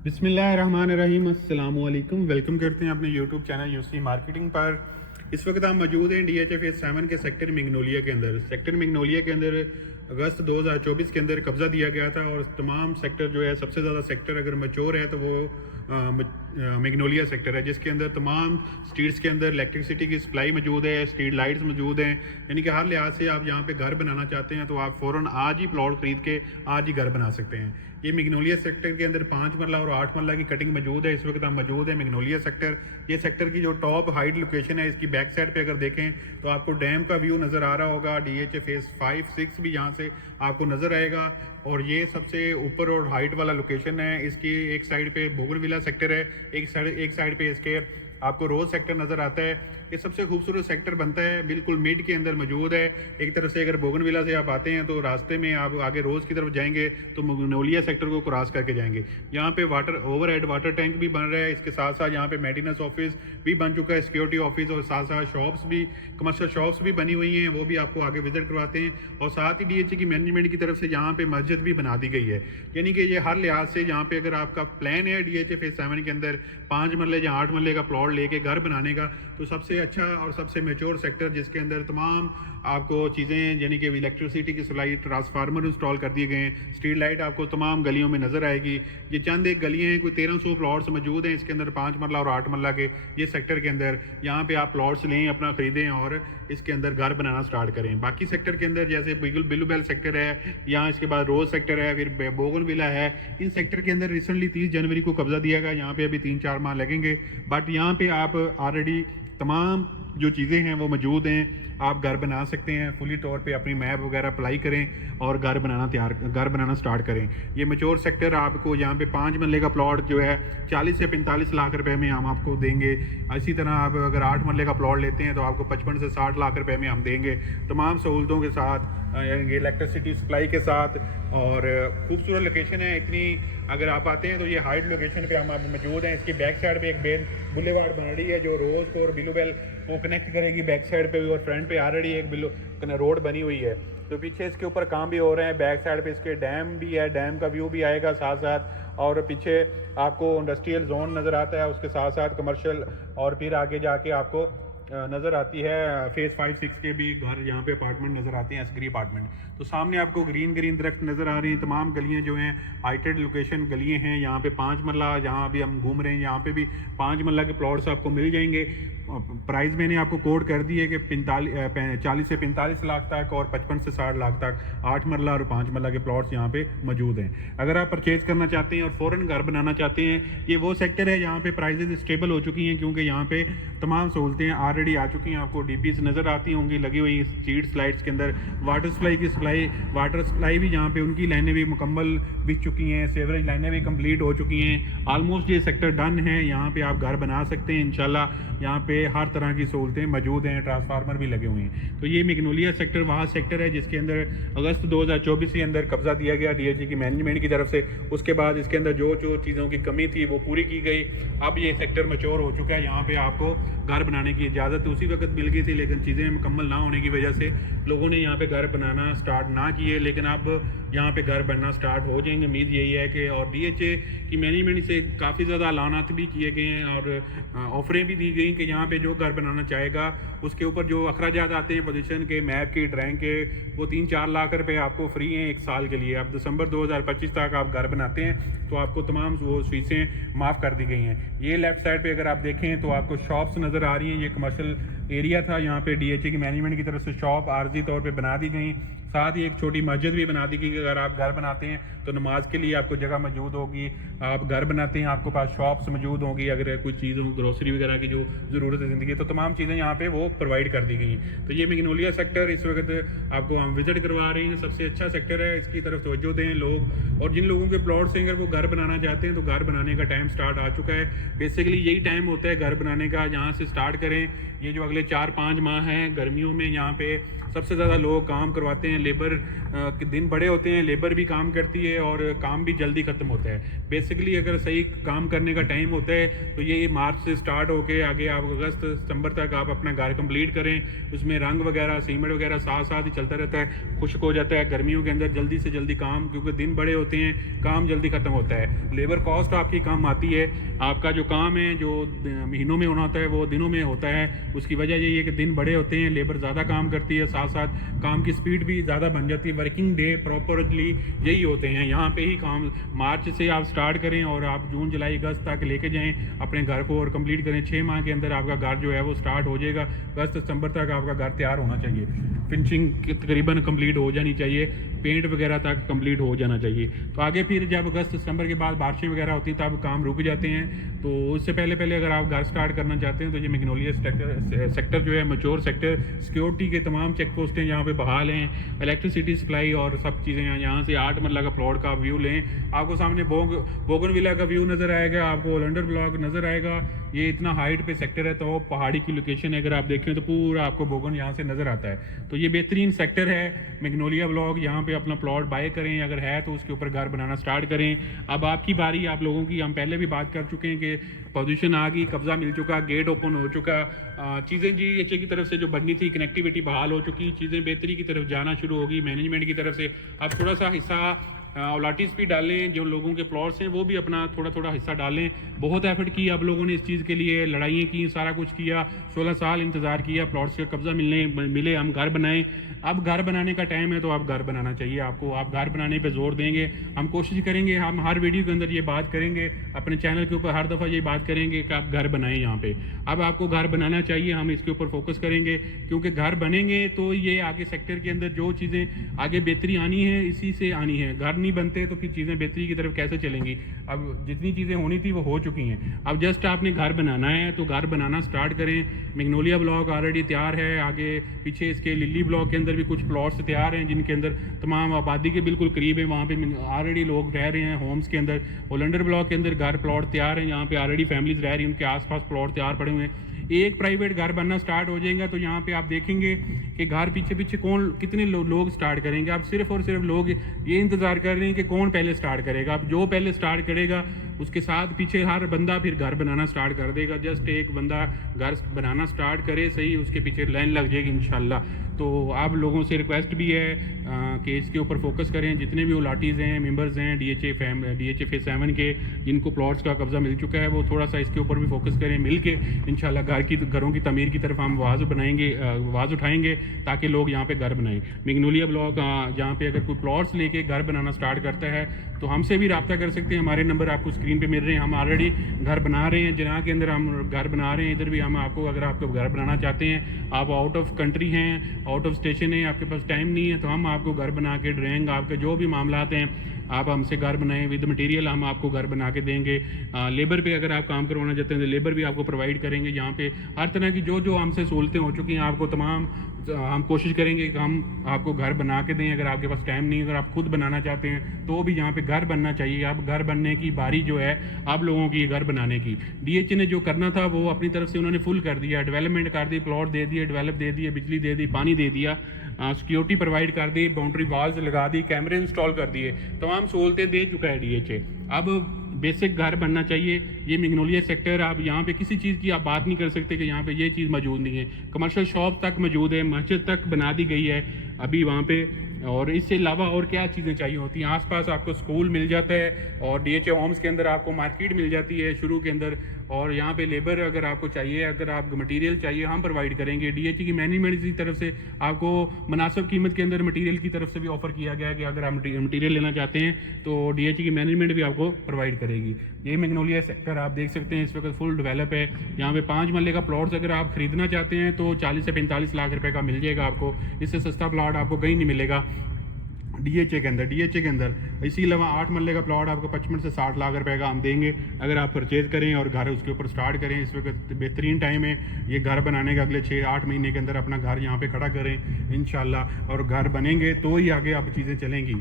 बिस्मिल्लाहिर्रहमानिर्रहीम, अस्सलामुअलैकुम। वेलकम करते हैं अपने यूट्यूब चैनल यूसी मार्केटिंग पर। इस वक्त हम मौजूद हैं DHA फेज 7 के सेक्टर मैग्नोलिया के अंदर। सेक्टर मैग्नोलिया के अंदर अगस्त 2024 के अंदर कब्ज़ा दिया गया था और तमाम सेक्टर जो है, सबसे ज़्यादा सेक्टर अगर मैच्योर है तो वो मैग्नोलिया सेक्टर है, जिसके अंदर तमाम स्ट्रीट्स के अंदर इलेक्ट्रिसिटी की सप्लाई मौजूद है, स्ट्रीट लाइट्स मौजूद हैं। यानी कि हर लिहाज से आप यहाँ पे घर बनाना चाहते हैं तो आप फ़ौरन आज ही प्लॉट ख़रीद के आज ही घर बना सकते हैं। ये मैग्नोलिया सेक्टर के अंदर 5 मरला और 8 मरला की कटिंग मौजूद है। इस वक्त हम मौजूद है मैग्नोलिया सेक्टर। ये सेक्टर की जो टॉप हाइट लोकेशन है, इसकी बैक साइड पे अगर देखें तो आपको डैम का व्यू नज़र आ रहा होगा। DHA फेज 5, 6 भी यहाँ से आपको नज़र आएगा। और ये सबसे ऊपर और हाइट वाला लोकेशन है। इसकी एक साइड पे बोगनविला सेक्टर है, एक साइड पे इसके आपको रोज सेक्टर नज़र आता है। ये सबसे खूबसूरत सेक्टर बनता है, बिल्कुल मिड के अंदर मौजूद है। एक तरफ से अगर बोगनविला से आप आते हैं तो रास्ते में आप आगे रोज की तरफ जाएंगे तो मैग्नोलिया सेक्टर को क्रॉस करके जाएंगे। यहाँ पे ओवरहेड वाटर टैंक भी बन रहा है। इसके साथ साथ यहाँ पे मेंटेनेंस ऑफिस भी बन चुका है, सिक्योरिटी ऑफिस, और साथ साथ शॉप्स भी, कमर्शियल शॉप्स भी बनी हुई हैं, वो भी आपको आगे विजिट करवाते हैं। और साथ ही DHA की मैनेजमेंट की तरफ से यहाँ पे मस्जिद भी बना दी गई है। यानी कि ये हर लिहाज से यहाँ पे अगर आपका प्लान है DHA फेज 7 के अंदर 5 मरले या 8 मरले का प्लॉट लेके घर बनाने का, तो सबसे अच्छा और सबसे मैच्योर सेक्टर, जिसके अंदर तमाम आपको चीज़ें यानी कि इलेक्ट्रिसिटी की सप्लाई, ट्रांसफार्मर इंस्टॉल कर दिए गए हैं, स्ट्रीट लाइट आपको तमाम गलियों में नज़र आएगी। ये चंद एक गलियाँ हैं, कोई 1300 प्लॉट्स मौजूद हैं इसके अंदर, 5 मरला और 8 मरला के ये सेक्टर के अंदर। यहाँ पे आप प्लॉट्स लें, अपना ख़रीदें और इसके अंदर घर बनाना स्टार्ट करें। बाकी सेक्टर के अंदर जैसे बिलूबेल सेक्टर है, यहाँ इसके बाद रोज सेक्टर है, फिर बोगनविला है। इन सेक्टर के अंदर रिसेंटली 30 जनवरी को कब्जा दिया गया। यहाँ पे अभी 3-4 माह लगेंगे, बट यहाँ पे आप ऑलरेडी तमाम जो चीज़ें हैं वो मौजूद हैं। आप घर बना सकते हैं, फुली तौर पे अपनी मैप वगैरह अप्लाई करें और घर बनाना स्टार्ट करें। ये मैच्योर सेक्टर आपको यहाँ पे 5 मरले का प्लॉट जो है 40 से 45 लाख रुपए में हम आपको देंगे। इसी तरह आप अगर 8 मरले का प्लॉट लेते हैं तो आपको 55 से 60 लाख रुपए में हम देंगे, तमाम सहूलतों के साथ, यानी इलेक्ट्रिसिटी सप्लाई के साथ। और खूबसूरत लोकेशन है इतनी। अगर आप आते हैं तो ये हाइट लोकेशन पे हम आप मौजूद हैं। इसकी बैक साइड पे एक बेन बुलेवार्ड बन रही है जो रोज को और बिलूबेल को कनेक्ट करेगी बैक साइड पे भी, और फ्रंट पे ऑलरेडी एक रोड बनी हुई है। तो पीछे इसके ऊपर काम भी हो रहे हैं। बैक साइड पे इसके डैम भी है, डैम का व्यू भी आएगा साथ साथ। और पीछे आपको इंडस्ट्रियल जोन नज़र आता है, उसके साथ साथ कमर्शियल, और फिर आगे जाके आपको नज़र आती है फेज 5, 6 के भी घर, यहाँ पे अपार्टमेंट नज़र आते हैं, एसग्री अपार्टमेंट। तो सामने आपको ग्रीन दरख्त नज़र आ रही हैं। तमाम गलियाँ जो हैं हाइटेड लोकेशन गलियाँ हैं। यहाँ पे 5 मरला, जहाँ अभी हम घूम रहे हैं, यहाँ पे भी 5 मरला के प्लॉट्स आपको मिल जाएंगे। प्राइस मैंने आपको कोड कर दी है कि 40 से 45 लाख तक और 55 से 60 लाख तक 8 मरला और 5 मरला के प्लॉट्स यहाँ पे मौजूद हैं। अगर आप परचेज करना चाहते हैं और फ़ौरन घर बनाना चाहते हैं, ये वो सेक्टर है जहाँ पे प्राइसेस स्टेबल हो चुकी हैं, क्योंकि यहाँ पे तमाम सहूलतें ऑलरेडी आ चुकी हैं। आपको DPs नज़र आती होंगी लगी हुई स्ट्रीट लाइट्स के अंदर। वाटर सप्लाई भी यहाँ पे उनकी लाइनें भी मुकम्मल बिक चुकी हैं, सीवरेज लाइनें भी कंप्लीट हो चुकी हैं। ऑलमोस्ट ये सेक्टर डन है। यहाँ पे आप घर बना सकते हैं इंशाल्लाह। यहाँ पे हर तरह की सहूलतें मौजूद हैं, ट्रांसफार्मर भी लगे हुए हैं। तो ये मैग्नोलिया सेक्टर वहाँ सेक्टर है जिसके अंदर अगस्त 2024 के अंदर कब्जा दिया गया DHA की मैनेजमेंट की तरफ से। उसके बाद इसके अंदर जो जो चीज़ों की कमी थी वो पूरी की गई। अब ये सेक्टर मैच्योर हो चुका है। यहाँ पे आपको घर बनाने की इजाज़त उसी वक्त मिल गई थी, लेकिन चीज़ें मुकम्मल ना होने की वजह से लोगों ने यहाँ पे घर बनाना स्टार्ट ना किए। लेकिन अब यहाँ पे घर बनना स्टार्ट हो जाएंगे, उम्मीद यही है कि। और DHA की मैनेजमेंट से काफ़ी ज़्यादा ऐलानात भी किए गए हैं और ऑफरें भी दी गई कि यहाँ पे जो घर बनाना चाहेगा उसके ऊपर जो अखराजात आते हैं पोजीशन के, मैप के, ड्राइंग के, वो 3-4 लाख रुपए आपको फ्री हैं 1 साल के लिए। अब दिसंबर 2025 तक आप घर बनाते हैं तो आपको तमाम वो फीसें माफ़ कर दी गई हैं। ये लेफ्ट साइड पे अगर आप देखें तो आपको शॉप्स नज़र आ रही हैं। ये कमर्शियल एरिया था, यहाँ पे DHA की मैनेजमेंट की तरफ से शॉप आर्जी तौर पे बना दी गई। साथ ही एक छोटी मस्जिद भी बना दी गई कि अगर आप घर बनाते हैं तो नमाज के लिए आपको जगह मौजूद होगी। आप घर बनाते हैं, आपको पास शॉप्स मौजूद होंगी, अगर कोई चीज़ हो, ग्रोसरी वगैरह की जो ज़रूरत है ज़िंदगी, तो तमाम चीज़ें यहाँ पे वो प्रोवाइड कर दी गई हैं। तो ये मैग्नोलिया सेक्टर इस वक्त आपको हम विजिट करवा रहे हैं। सबसे अच्छा सेक्टर है, इसकी तरफ तवज्जो दें लोग। और जिन लोगों के प्लॉट्स हैं अगर वो घर बनाना चाहते हैं तो घर बनाने का टाइम स्टार्ट आ चुका है। बेसिकली यही टाइम होता है घर बनाने का, यहाँ से स्टार्ट करें। ये जो अगले 4-5 माह हैं गर्मियों में, यहाँ पे सबसे ज़्यादा लोग काम करवाते हैं, लेबर के दिन बड़े होते हैं, लेबर भी काम करती है और काम भी जल्दी ख़त्म होता है। बेसिकली अगर सही काम करने का टाइम होता है तो ये मार्च से स्टार्ट होके आगे आप अगस्त सितंबर तक आप अपना घर कंप्लीट करें। उसमें रंग वगैरह सीमेंट वगैरह साथ साथ ही चलता रहता है, खुश्क हो जाता है गर्मियों के अंदर जल्दी से जल्दी काम, क्योंकि दिन बड़े होते हैं, काम जल्दी ख़त्म होता है, लेबर कॉस्ट आपकी कम आती है। आपका जो काम है जो महीनों में होना होता है वो दिनों में होता है। उसकी वजह यही है कि दिन बड़े होते हैं, लेबर ज़्यादा काम करती है, साथ साथ काम की स्पीड भी ज़्यादा बन जाती है। वर्किंग डे प्रॉपरली यही होते हैं, यहाँ पे ही काम मार्च से आप स्टार्ट करें और आप जून जुलाई अगस्त तक लेके जाएं अपने घर को और कंप्लीट करें। 6 माह के अंदर आपका घर जो है वो स्टार्ट हो जाएगा। अगस्त सितंबर तक आपका घर तैयार होना चाहिए, फिनिशिंग तकरीबन कंप्लीट हो जानी चाहिए, पेंट वगैरह तक कंप्लीट हो जाना चाहिए। तो आगे फिर जब अगस्त सितंबर के बाद बारिशें वगैरह होती हैं तब काम रुक जाते हैं। तो उससे पहले अगर आप घर स्टार्ट करना चाहते हैं तो ये मैग्नोलिया सेक्टर जो है मैच्योर सेक्टर, सिक्योरिटी के तमाम चेक पोस्टें यहाँ पे बहाल हैं, इलेक्ट्रिसिटी सप्लाई और सब चीज़ें हैं। यहाँ से 8 मरला का प्लॉट का व्यू लें, आपको सामने बोगनविला का व्यू नज़र आएगा, आपको लंडर ब्लॉक नज़र आएगा। ये इतना हाइट पे सेक्टर है तो पहाड़ी की लोकेशन है, अगर आप देखें तो पूरा आपको बोगन यहाँ से नज़र आता है। तो ये बेहतरीन सेक्टर है मैग्नोलिया ब्लॉक, यहाँ पे अपना प्लॉट बाय करें, अगर है तो उसके ऊपर घर बनाना स्टार्ट करें। अब आपकी बारी, आप लोगों की, हम पहले भी बात कर चुके हैं कि पोजीशन आ गई, कब्जा मिल चुका, गेट ओपन हो चुका, चीज़ें GHA की तरफ से जो बननी थी कनेक्टिविटी बहाल हो चुकी, चीज़ें बेहतरी की तरफ जाना शुरू होगी मैनेजमेंट की तरफ से। अब थोड़ा सा हिस्सा अलाटीज़ भी डालें, जो लोगों के प्लॉट्स हैं वो भी अपना थोड़ा थोड़ा हिस्सा डालें। बहुत एफर्ट की आप लोगों ने इस चीज़ के लिए, लड़ाइयाँ की, सारा कुछ किया, 16 साल इंतज़ार किया प्लॉट्स का कब्जा मिले, हम घर बनाएं। अब घर बनाने का टाइम है तो आप घर बनाना चाहिए आपको, आप घर बनाने पे जोर देंगे। हम कोशिश करेंगे, हम हर वीडियो के अंदर ये बात करेंगे, अपने चैनल के ऊपर हर दफ़ा ये बात करेंगे कि आप घर बनाएं यहाँ पे। अब आपको घर बनाना चाहिए, हम इसके ऊपर फोकस करेंगे, क्योंकि घर बनेंगे तो ये आगे सेक्टर के अंदर जो चीज़ें आगे बेहतरी आनी है इसी से आनी है। घर नहीं बनते तो फिर चीज़ें बेहतरी की तरफ कैसे चलेंगी। अब जितनी चीज़ें होनी थी वो हो चुकी हैं, अब जस्ट आपने घर बनाना है तो घर बनाना स्टार्ट करें। मैग्नोलिया ब्लॉक ऑलरेडी तैयार है, आगे पीछे इसके लिली ब्लॉक के अंदर भी कुछ प्लॉट्स तैयार हैं जिनके अंदर तमाम आबादी के बिल्कुल करीब है, वहाँ पे ऑलरेडी लोग रह रहे हैं होम्स के अंदर। होलंडर ब्लॉक के अंदर घर प्लॉट तैयार हैं, यहाँ पे ऑलरेडी फैमिलीज रह रही हैं, उनके आसपास प्लॉट तैयार पड़े हुए हैं। एक प्राइवेट घर बनना स्टार्ट हो जाएगा तो यहाँ पे आप देखेंगे कि घर पीछे पीछे कितने लोग स्टार्ट करेंगे। आप सिर्फ और सिर्फ लोग ये इंतज़ार कर रहे हैं कि कौन पहले स्टार्ट करेगा। अब जो पहले स्टार्ट करेगा उसके साथ पीछे हर बंदा फिर घर बनाना स्टार्ट कर देगा। जस्ट एक बंदा घर बनाना स्टार्ट करे सही, उसके पीछे लाइन लग जाएगी इंशाल्लाह। तो आप लोगों से रिक्वेस्ट भी है कि इसके ऊपर फोकस करें। जितने भी उलाटीज़ हैं, मेंबर्स हैं DHA फेज 7 के, जिनको प्लॉट्स का कब्जा मिल चुका है, वो थोड़ा सा इसके ऊपर भी फोकस करें। मिल के इंशाल्लाह घरों की तमीर की तरफ हम आवाज़ उठाएंगे ताकि लोग यहाँ पे घर बनाएं। मैग्नोलिया ब्लॉक जहाँ पे अगर कोई प्लॉट्स लेके घर बनाना स्टार्ट करता है तो हमसे भी रब्ता कर सकते हैं। हमारे नंबर आपको स्क्रीन पे मिल रहे हैं, हम ऑलरेडी घर बना रहे हैं, जिना के अंदर हम घर बना रहे हैं। इधर भी हम आपको, अगर आपको घर बनाना चाहते हैं, आप आउट ऑफ कंट्री हैं, आउट ऑफ स्टेशन है, आपके पास टाइम नहीं है, तो हम आपको घर बना के ड्राइंग, आपके जो भी मामलात हैं, आप हमसे घर बनाएं विद मटेरियल, हम आपको घर बना के देंगे। लेबर पे अगर आप काम करवाना चाहते हैं तो लेबर भी आपको प्रोवाइड करेंगे। यहाँ पे हर तरह की जो हमसे सहूलतें हो चुकी हैं आपको तमाम, हम कोशिश करेंगे कि हम आपको घर बना के दें। अगर आपके पास टाइम नहीं, अगर आप खुद बनाना चाहते हैं तो भी यहाँ पे घर बनना चाहिए। अब घर बनने की बारी जो है आप लोगों की, घर बनाने की। DHA ने जो करना था वो अपनी तरफ से उन्होंने फुल कर दिया, डेवलपमेंट कर दी, प्लॉट दे दिए, डेवलप दे दिए, बिजली दे दी, पानी दे दिया, सिक्योरिटी प्रोवाइड कर दी, बाउंड्री वॉल्स लगा दी, कैमरे इंस्टॉल कर दिए, तमाम सहूलतें दे चुका है DHA। अब बेसिक घर बनना चाहिए। ये मैग्नोलिया सेक्टर, आप यहाँ पे किसी चीज़ की आप बात नहीं कर सकते कि यहाँ पे ये चीज़ मौजूद नहीं है। कमर्शियल शॉप तक मौजूद है, मस्जिद तक बना दी गई है अभी वहाँ पे, और इससे अलावा और क्या चीज़ें चाहिए होती हैं। आसपास आपको स्कूल मिल जाता है और DHA होम्स के अंदर आपको मार्केट मिल जाती है शुरू के अंदर। और यहाँ पे लेबर अगर आपको चाहिए, अगर आप मटेरियल चाहिए, हम प्रोवाइड करेंगे। DHA की मैनेजमेंट की तरफ से आपको मुनासिब कीमत के अंदर मटेरियल की तरफ से भी ऑफर किया गया है कि अगर आप मटेरियल लेना चाहते हैं तो DHA की मैनेजमेंट भी आपको प्रोवाइड करेगी। ये मैग्नोलिया सेक्टर आप देख सकते हैं इस वक्त फुल डेवलप है। यहाँ पे 5 मरले का प्लॉट्स अगर आप खरीदना चाहते हैं तो 40 से 45 लाख रुपए का मिल जाएगा आपको। इससे सस्ता प्लॉट आपको कहीं नहीं मिलेगा DHA के अंदर। इसी अलावा 8 मरले का प्लॉट आपको 55 से 60 लाख रुपए का हम देंगे अगर आप परचेज करें और घर उसके ऊपर स्टार्ट करें। इस वक्त बेहतरीन टाइम है ये घर बनाने का। अगले 6-8 महीने के अंदर अपना घर यहाँ पे खड़ा करें इंशाल्लाह, और घर बनेंगे तो ही आगे आप चीज़ें चलेंगी।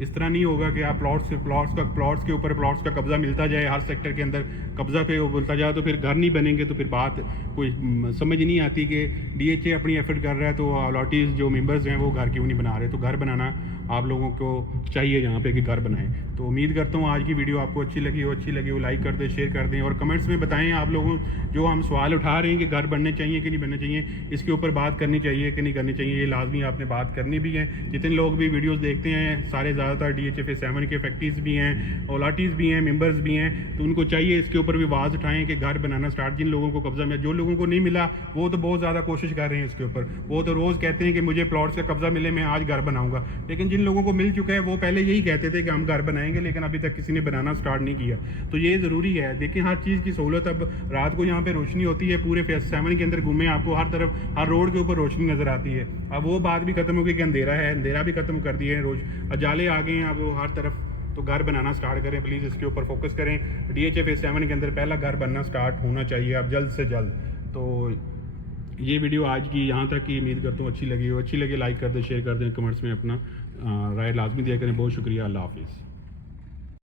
इस तरह नहीं होगा कि आप प्लॉट्स के ऊपर प्लॉट्स का कब्जा मिलता जाए, हर सेक्टर के अंदर कब्जा पे वो मिलता जाए, तो फिर घर नहीं बनेंगे। तो फिर बात कोई समझ नहीं आती कि DHA अपनी एफर्ट कर रहा है तो अलॉटीज़ जो मेंबर्स हैं वो घर क्यों नहीं बना रहे। तो घर बनाना आप लोगों को चाहिए यहाँ पे कि घर बनाएं। तो उम्मीद करता हूँ आज की वीडियो आपको अच्छी लगी हो लाइक कर दें, शेयर कर दें और कमेंट्स में बताएं आप लोगों जो हम सवाल उठा रहे हैं कि घर बनने चाहिए कि नहीं बनने चाहिए, इसके ऊपर बात करनी चाहिए कि नहीं करनी चाहिए। ये लाजमी आपने बात करनी भी है। जितने लोग भी वीडियोस देखते हैं सारे ज़्यादातर DHA phase 7 के फैक्ट्रीज भी हैं, ओलाटीज़ भी हैं, मेंबर्स भी हैं। तो उनको चाहिए इसके ऊपर भी आवाज़ उठाएं कि घर बनाना स्टार्ट। जिन लोगों को कब्जा में, जो लोगों को नहीं मिला वो तो बहुत ज़्यादा कोशिश कर रहे हैं इसके ऊपर। वो तो रोज़ कहते हैं कि मुझे प्लॉट्स का कब्जा मिले, मैं आज घर बनाऊंगा। लेकिन जिन लोगों को मिल चुका है वो पहले यही कहते थे कि हम घर बनाएंगे, लेकिन अभी तक किसी ने बनाना स्टार्ट नहीं किया। तो ये ज़रूरी है। देखिए हर चीज़ की सहूलत, अब रात को यहाँ पे रोशनी होती है, पूरे फेज 7 के अंदर घूमें, आपको हर तरफ हर रोड के ऊपर रोशनी नज़र आती है। अब वो बात भी खत्म हो गई कि अंधेरा है, अंधेरा भी खत्म कर दिए हैं, रोज अजाले आ गए हैं अब वो हर तरफ। तो घर बनाना स्टार्ट करें प्लीज़, इसके ऊपर फोकस करें। DHA phase 7 के अंदर पहला घर बनना स्टार्ट होना चाहिए अब जल्द से जल्द। तो ये वीडियो आज की यहाँ तक की, उम्मीद करता हूँ अच्छी लगी लाइक कर दें, शेयर कर दें, कमेंट्स में अपना राय लाजमी दिया करें। बहुत शुक्रिया, अल्लाह हाफिज़।